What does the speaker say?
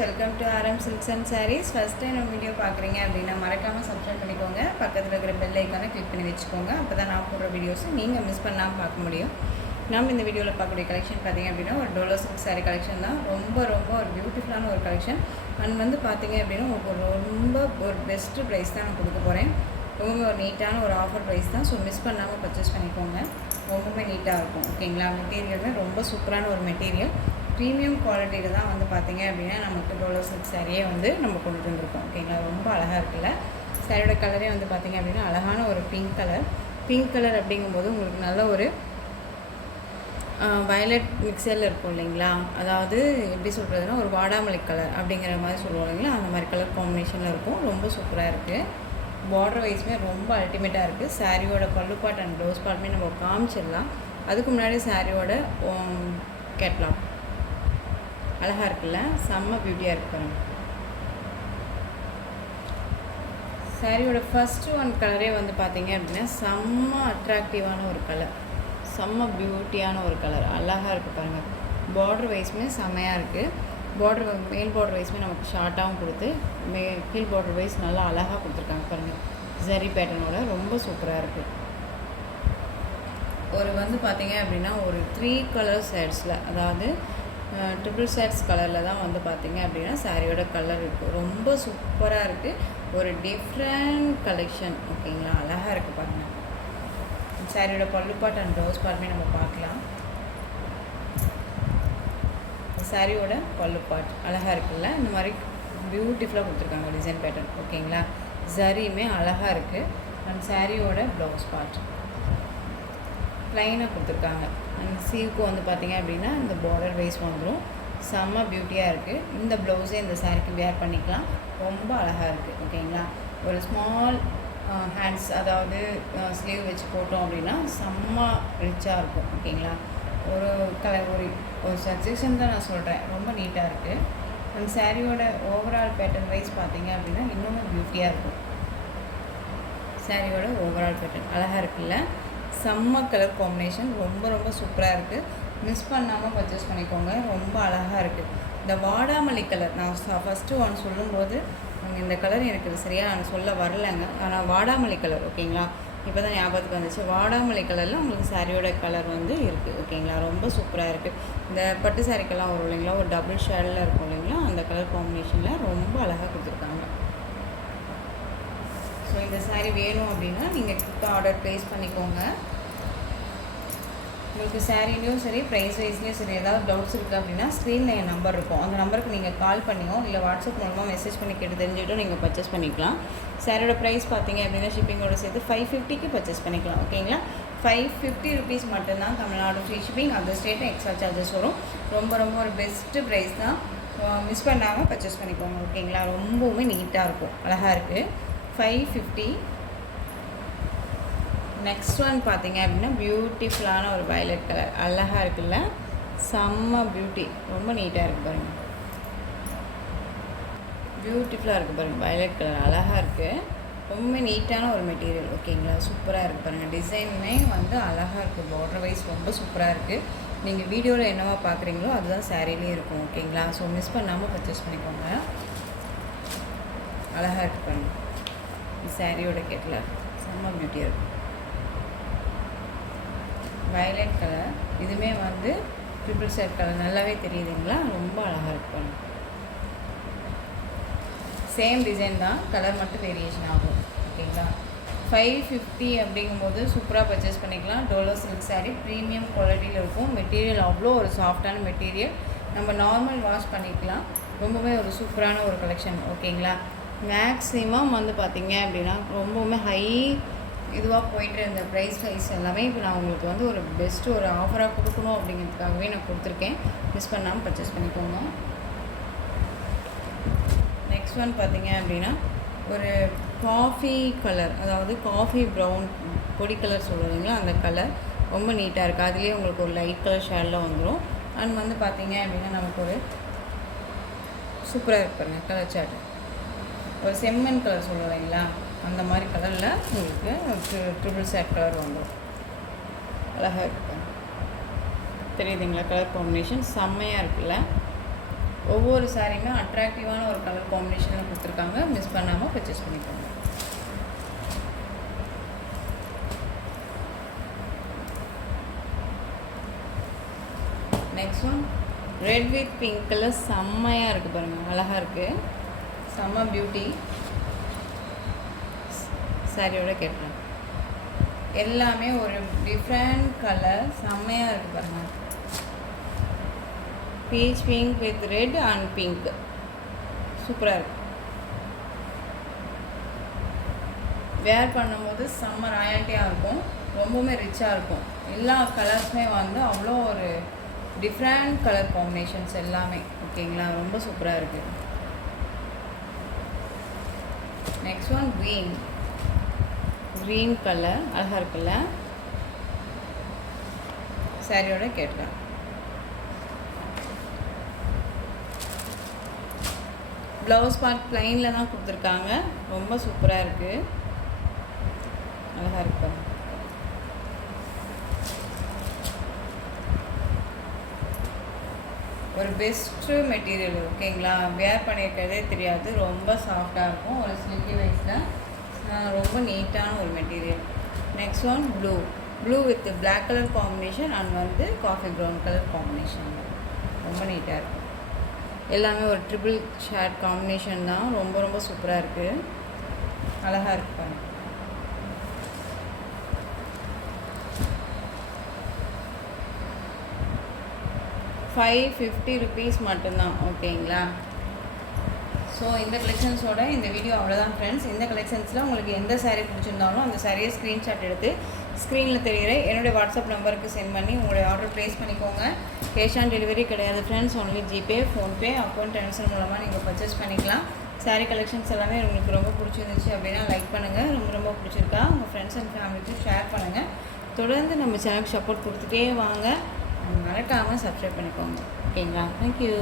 Welcome to RM Silks and Sarees. First time நம்ம video பார்க்குறீங்க அப்படின்னா மறக்காமல் சப்ஸ்கிரைப் பண்ணிக்கோங்க. பக்கத்தில் இருக்கிற பெல் ஐக்கானை கிளிக் பண்ணி வச்சுக்கோங்க. அப்போ தான் நான் போடுற வீடியோஸை நீங்கள் மிஸ் பண்ணாமல் பார்க்க முடியும். நம்ம இந்த வீடியோவில் பார்க்கக்கூடிய கலெக்ஷன் பார்த்திங்க அப்படின்னா ஒரு டோலோ சில்க் சாரீ கலெக்ஷன் தான். ரொம்ப ஒரு பியூட்டிஃபுல்லான ஒரு கலெக்ஷன். அண்ட் வந்து பார்த்திங்க அப்படின்னா ரொம்ப ஒரு பெஸ்ட்டு ப்ரைஸ் தான் நான் கொடுக்க போகிறேன். ரொம்ப ஒரு நீட்டான ஒரு ஆஃபர் ப்ரைஸ் தான். ஸோ மிஸ் பண்ணாமல் பர்ச்சேஸ் பண்ணிக்கோங்க. ரொம்பவே நீட்டாக இருக்கும். ஓகேங்களா? மெட்டீரியலுமே ரொம்ப சூப்பரான ஒரு மெட்டீரியல். ப்ரீமியம் குவாலிட்டியில் தான் வந்து பார்த்திங்க அப்படின்னா நமக்கு டோலோ சில்க் சாரியே வந்து நம்ம கொண்டு வந்துருக்கோம். ஓகேங்களா? ரொம்ப அழகாக இருக்குல்ல. சாரியோட கலரே வந்து பார்த்திங்க அப்படின்னா அழகான ஒரு பிங்க் கலர் அப்படிங்கும்போது உங்களுக்கு நல்ல ஒரு வயலட் மிக்சரில் இருக்கும் இல்லைங்களா? அதாவது எப்படி சொல்கிறதுனா ஒரு வாடாமல்லி கலர் அப்படிங்கிற மாதிரி சொல்லுவோம் இல்லைங்களா? அந்த மாதிரி கலர் காம்பினேஷனில் இருக்கும். ரொம்ப சூப்பராக இருக்குது. பார்டர் வைஸுமே ரொம்ப அல்டிமேட்டாக இருக்குது. சாரியோட பல்லு பார்ட் அண்ட் ப்ளவுஸ் பார்ட்டுமே நம்ம காமிச்சிடலாம். அதுக்கு முன்னாடி சாரியோட கேட்லாக் அழகாக இருக்குல்ல, செம்ம பியூட்டியாக இருக்கு பாருங்கள். சாரியோட ஃபஸ்ட்டு ஒன் கலரே வந்து பார்த்திங்க அப்படின்னா செம்ம அட்ராக்டிவான ஒரு கலர், செம்ம பியூட்டியான ஒரு கலர், அழகாக இருக்குது பாருங்கள். பார்டர் வைஸுமே செம்மையாக இருக்குது. மேல் பார்டர் வைஸுமே நமக்கு ஷார்ட்டாகவும் கொடுத்து கீழ் பார்டர் வைஸ் நல்லா அழகாக கொடுத்துருக்காங்க பாருங்கள். ஜரி பேட்டர்னோட ரொம்ப சூப்பராக இருக்குது. ஒரு வந்து பார்த்திங்க அப்படின்னா ஒரு 3 கலர் ஷேட்ஸில், அதாவது ட்ரிபிள் ஷேட்ஸ் கலரில் தான் வந்து பார்த்திங்க அப்படின்னா சாரியோட கலர் இருக்குது. ரொம்ப சூப்பராக இருக்குது. ஒரு டிஃப்ரெண்ட் கலெக்ஷன். ஓகேங்களா? அழகாக இருக்குது பாருங்கள். சாரியோட பல்லு பார்ட் அண்ட் ப்ளவுஸ் பார்ட்டுமே நம்ம பார்க்கலாம். சாரியோட பல்லு பார்ட் அழகாக இருக்குல்ல, இந்த மாதிரி பியூட்டிஃபுல்லாக கொடுத்துருக்காங்க டிசைன் பேட்டர்ன். ஓகேங்களா? ஜரியுமே அழகாக இருக்குது. அண்ட் சாரியோட ப்ளவுஸ் பார்ட் ப்ளைனாக கொடுத்துருக்காங்க. அண்ட் சீவுக்கு வந்து பார்த்திங்க அப்படின்னா இந்த பார்டர் வைஸ் வந்துடும். செம்ம பியூட்டியாக இருக்குது. இந்த ப்ளவுஸே இந்த சாரிக்கு வேர் பண்ணிக்கலாம். ரொம்ப அழகாக இருக்குது. ஓகேங்களா? ஒரு ஸ்மால் ஹேண்ட்ஸ், அதாவது ஸ்லீவ் வச்சு போட்டோம் அப்படின்னா செம்ம ரிச்சாக இருக்கும். ஓகேங்களா? ஒரு சஜஷன் தான் நான் சொல்கிறேன். ரொம்ப நீட்டாக இருக்குது. அந்த சாரியோட ஓவரால் பேட்டர்ன் வைஸ் பார்த்திங்க அப்படின்னா இன்னுமே பியூட்டியாக இருக்கும். சாரியோட ஓவரால் பேட்டர்ன் அழகாக இருக்குல்ல, செம்ம கலர் காம்பினேஷன். ரொம்ப சூப்பராக இருக்குது. மிஸ் பண்ணாமல் பர்ச்சேஸ் பண்ணிக்கோங்க. ரொம்ப அழகாக இருக்குது. இந்த வாடாமல்லி கலர் நான் ஃபஸ்ட்டு ஒன்று சொல்லும்போது இந்த கலர் எனக்கு சரியாக சொல்ல வரலைங்க. ஆனால் வாடாமல்லி கலர், ஓகேங்களா? இப்போ தான் ஞாபகத்துக்கு வந்துச்சு. வாடாமல்லி கலரில் உங்களுக்கு சாரியோட கலர் வந்து இருக்குது. ஓகேங்களா? ரொம்ப சூப்பராக இருக்குது. இந்த பட்டு சாரிக்கெல்லாம் வரும் இல்லைங்களா, ஒரு டபுள் ஷேடில் இருக்கும் இல்லைங்களா, அந்த கலர் காம்பினேஷனில் ரொம்ப அழகாக கொடுத்துருக்காங்க. ஸோ இந்த சாரீ வேணும் அப்படின்னா நீங்கள் குயிக்காக ஆர்டர் ப்ளேஸ் பண்ணிக்கோங்க. உங்களுக்கு சாரீலையும் சரி, ப்ரைஸ் வைஸ்லேயும் சரி, ஏதாவது டவுட்ஸ் இருக்குது அப்படின்னா ஸ்க்ரீனில் என் நம்பர் இருக்கும். அந்த நம்பருக்கு நீங்கள் கால் பண்ணியோ இல்லை வாட்ஸ்அப் மூலமாக மெசேஜ் பண்ணி கேட்டு தெரிஞ்சுக்கிட்டோ நீங்கள் பர்ச்சேஸ் பண்ணிக்கலாம். சாரியோட ப்ரைஸ் பார்த்தீங்க அப்படின்னா ஷிப்பிங்கோட சேர்த்து 550க்கு பர்ச்சேஸ் பண்ணிக்கலாம். ஓகேங்களா? 550 ருபீஸ் மட்டும்தான். Tamil Nadu free shipping. அந்த ஸ்டேட்டு எக்ஸ்ட்ரா சார்ஜஸ் வரும். ரொம்ப ஒரு பெஸ்ட்டு ப்ரைஸ் தான். மிஸ் பண்ணாமல் பர்ச்சேஸ் பண்ணிக்கோங்க. ஓகேங்களா? ரொம்பவுமே நீட்டாக இருக்கும், அழகாக இருக்குது. 550. நெக்ஸ்ட் ஒன் பார்த்திங்க அப்படின்னா பியூட்டிஃபுல்லான ஒரு வயலட் கலர், அழகாக இருக்குல்ல, செம்ம பியூட்டி. ரொம்ப நீட்டாக இருக்குது பாருங்கள். பியூட்டிஃபுல்லாக இருக்குது பாருங்கள். வயலட் கலர் அழகாக இருக்குது. ரொம்ப நீட்டான ஒரு மெட்டீரியல். ஓகேங்களா? சூப்பராக இருக்குது பாருங்கள். டிசைனுமே வந்து அழகாக இருக்குது. பார்டர் வைஸ் ரொம்ப சூப்பராக இருக்குது. நீங்கள் வீடியோவில் என்னவா பார்க்குறீங்களோ அதுதான் சாரிலேயும் இருக்கும். ஓகேங்களா? ஸோ மிஸ் பண்ணாமல் பர்ச்சேஸ் பண்ணிக்கோங்க. அழகாக இருக்குது பாருங்கள். சாரியோட கலர் செம்ம பியூட்டியாக இருக்கும். வயலட் கலர், இதுவுமே வந்து ட்ரிபிள் ஷேட் கலர், நல்லாவே தெரியுதுங்களா? ரொம்ப அழகாக இருக்கும். சேம் டிசைன் தான், கலர் மட்டும் வேரியேஷன் ஆகும். ஓகேங்களா? 550 அப்படிங்கும்போது சூப்பராக பர்ச்சேஸ் பண்ணிக்கலாம். டோலோ சில்க் சாரீ ப்ரீமியம் குவாலிட்டியில் இருக்கும். மெட்டீரியல் அவ்வளோ ஒரு சாஃப்டான மெட்டீரியல். நம்ம நார்மல் வாஷ் பண்ணிக்கலாம். ரொம்பவே ஒரு சூப்பரான ஒரு கலெக்ஷன். ஓகேங்களா? மேக்ஸிமம் வந்து பார்த்திங்க அப்படின்னா ரொம்பவுமே ஹை இதுவாக போயிட்டு இருந்த ப்ரைஸ் வைஸ் எல்லாமே இப்போ நான் உங்களுக்கு வந்து ஒரு பெஸ்ட்டு ஒரு ஆஃபராக கொடுக்கணும் அப்படிங்கிறதுக்காகவே நான் கொடுத்துருக்கேன். மிஸ் பண்ணாமல் பர்ச்சேஸ் பண்ணிக்கோங்க. நெக்ஸ்ட் ஒன் பார்த்திங்க அப்படின்னா ஒரு காஃபி கலர், அதாவது காஃபி ப்ரௌன் பொடி கலர் சொல்லுவீங்களா, அந்த கலர் ரொம்ப நீட்டாக இருக்குது. அதுலேயே உங்களுக்கு ஒரு லைட் கலர் ஷேடில் வந்துடும். அண்ட் வந்து பார்த்திங்க அப்படின்னா நமக்கு ஒரு சூப்பராக இருப்பாருங்க கலர் சார்ட். ஒரு செம்மண் கலர் சொல்லுவீங்களா, அந்த மாதிரி கலரில் உங்களுக்கு ட்ரிபிள் ஷேட் கலர் வந்துடும். அழகாக இருக்கு, தெரியுதுங்களா? கலர் காம்பினேஷன் செம்மையாக இருக்குல்ல. ஒவ்வொரு சாரியுமே அட்ராக்டிவான ஒரு கலர் காம்பினேஷனில் கொடுத்துருக்காங்க. மிஸ் பண்ணாமல் பர்ச்சேஸ் பண்ணிக்கோங்க. Next one red with pink colour செம்மையாக இருக்குது பாருங்கள், அழகாக இருக்குது, செம்ம பியூட்டி. சாரியோட கேட்டேன் எல்லாமே ஒரு டிஃப்ரெண்ட் கலர், செம்மையாக இருக்குது பாருங்கள். Beach pink with red and pink, சூப்பராக இருக்குது. வேர் பண்ணும்போது செம்ம ராயல்ட்டியாக இருக்கும், ரொம்பவுமே ரிச்சாக இருக்கும். எல்லா கலர்ஸுமே வந்து அவ்வளோ ஒரு டிஃப்ரெண்ட் கலர் காம்பினேஷன்ஸ் எல்லாமே, ஓகேங்களா, ரொம்ப சூப்பராக இருக்குது. நெக்ஸ்ட் ஒன் க்ரீன் கலர், அழகாக இருக்குல்ல. சாரியோட கேட்கலாம். ப்ளவுஸ் பார்ட் ப்ளைனில் தான் கொடுத்துருக்காங்க, ரொம்ப சூப்பராக இருக்குது, அழகாக இருக்கு. ஒரு பெஸ்ட்டு மெட்டீரியல், ஓகேங்களா, வேர் பண்ணியிருக்கிறதே தெரியாது, ரொம்ப சாஃப்டாக இருக்கும். ஒரு ஸ்லிக்கி வைஸில் ரொம்ப நீட்டான ஒரு material. Next one blue with black colour combination and வந்து காஃபி ப்ரௌன் கலர் காம்பினேஷன், ரொம்ப நீட்டாக இருக்கும். எல்லாமே ஒரு ட்ரிபிள் ஷேட் காம்பினேஷன் தான், ரொம்ப ரொம்ப சூப்பராக இருக்குது, அழகாக இருக்கு பாருங்க. ₹550 மட்டும்தான், ஓகேங்களா. ஸோ இந்த கலெக்ஷன்ஸோட இந்த வீடியோ அவ்வளோதான் ஃப்ரெண்ட்ஸ். இந்த கலெக்ஷன்ஸில் உங்களுக்கு எந்த சாரீ பிடிச்சிருந்தாலும் அந்த சாரியை ஸ்க்ரீன்ஷாட் எடுத்து ஸ்க்ரீனில் தெரிகிற என்னுடைய வாட்ஸ்அப் நம்பருக்கு சென்ட் பண்ணி உங்களுடைய ஆர்டர் ப்ளேஸ் பண்ணிக்கோங்க. கேஷ் ஆன் டெலிவரி கிடையாது friends, only GPay, PhonePe, account transfer மூலமாக நீங்கள் பர்ச்சேஸ் பண்ணிக்கலாம். சாரீ கலெக்ஷன்ஸ் எல்லாமே உங்களுக்கு ரொம்ப பிடிச்சிருந்துச்சு அப்படின்னா லைக் பண்ணுங்கள், ரொம்ப பிடிச்சிருக்கா உங்கள் ஃப்ரெண்ட்ஸ் அண்ட் ஃபேமிலிக்கு ஷேர் பண்ணுங்கள். தொடர்ந்து நம்ம சேனலுக்கு சப்போர்ட் கொடுத்துட்டே வாங்க, மறக்காமல் சப்ஸ்கிரைப் பண்ணிக்கோங்க, ஓகேங்களா. தேங்க்யூ.